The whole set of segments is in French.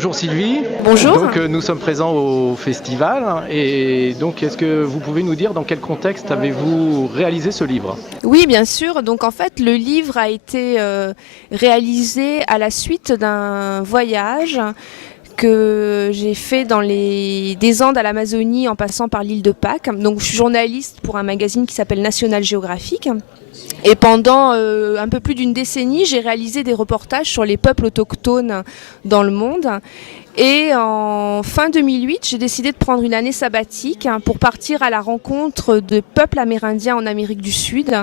bonjour Sylvie. Bonjour. Donc nous sommes présents au festival et donc est-ce que vous pouvez nous dire dans quel contexte avez-vous réalisé ce livre? Oui, bien sûr. Donc en fait, le livre a été réalisé à la suite d'un voyage que j'ai fait des Andes à l'Amazonie en passant par l'île de Pâques. Donc je suis journaliste pour un magazine qui s'appelle National Geographic. Et pendant un peu plus d'une décennie, j'ai réalisé des reportages sur les peuples autochtones dans le monde. Et en fin 2008, j'ai décidé de prendre une année sabbatique pour partir à la rencontre de peuples amérindiens en Amérique du Sud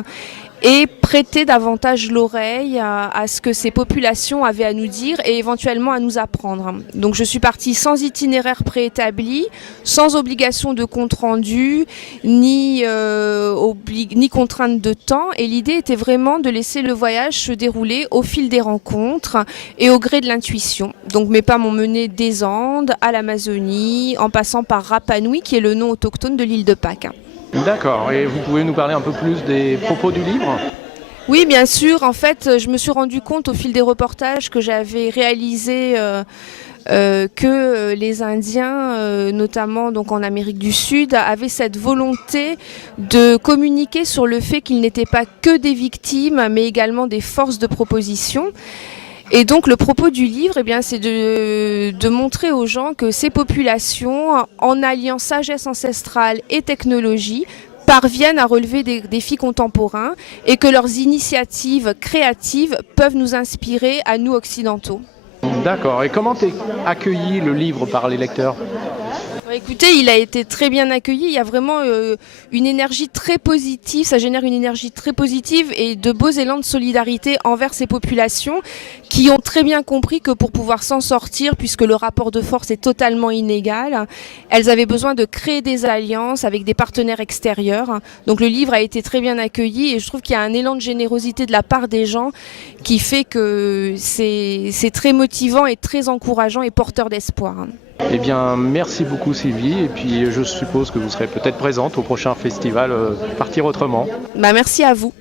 et prêter davantage l'oreille à ce que ces populations avaient à nous dire et éventuellement à nous apprendre. Donc je suis partie sans itinéraire préétabli, sans obligation de compte rendu, ni contrainte de temps. Et l'idée était vraiment de laisser le voyage se dérouler au fil des rencontres et au gré de l'intuition. Donc mes pas m'ont mené des Andes à l'Amazonie, en passant par Rapa Nui, qui est le nom autochtone de l'île de Pâques. D'accord, et vous pouvez nous parler un peu plus des propos du livre? Oui, bien sûr. En fait, je me suis rendu compte au fil des reportages que j'avais réalisés que les Indiens, notamment donc en Amérique du Sud, avaient cette volonté de communiquer sur le fait qu'ils n'étaient pas que des victimes, mais également des forces de proposition. Et donc le propos du livre, eh bien, c'est de montrer aux gens que ces populations, en alliant sagesse ancestrale et technologie, parviennent à relever des défis contemporains et que leurs initiatives créatives peuvent nous inspirer à nous occidentaux. D'accord, et comment est accueilli le livre par les lecteurs? Écoutez, il a été très bien accueilli, il y a vraiment une énergie très positive, ça génère une énergie très positive et de beaux élans de solidarité envers ces populations qui ont très bien compris que pour pouvoir s'en sortir, puisque le rapport de force est totalement inégal, elles avaient besoin de créer des alliances avec des partenaires extérieurs. Donc le livre a été très bien accueilli et je trouve qu'il y a un élan de générosité de la part des gens qui fait que c'est très motivant et très encourageant et porteur d'espoir. Eh bien, merci beaucoup Sylvie, et puis je suppose que vous serez peut-être présente au prochain festival Partir Autrement. Merci à vous.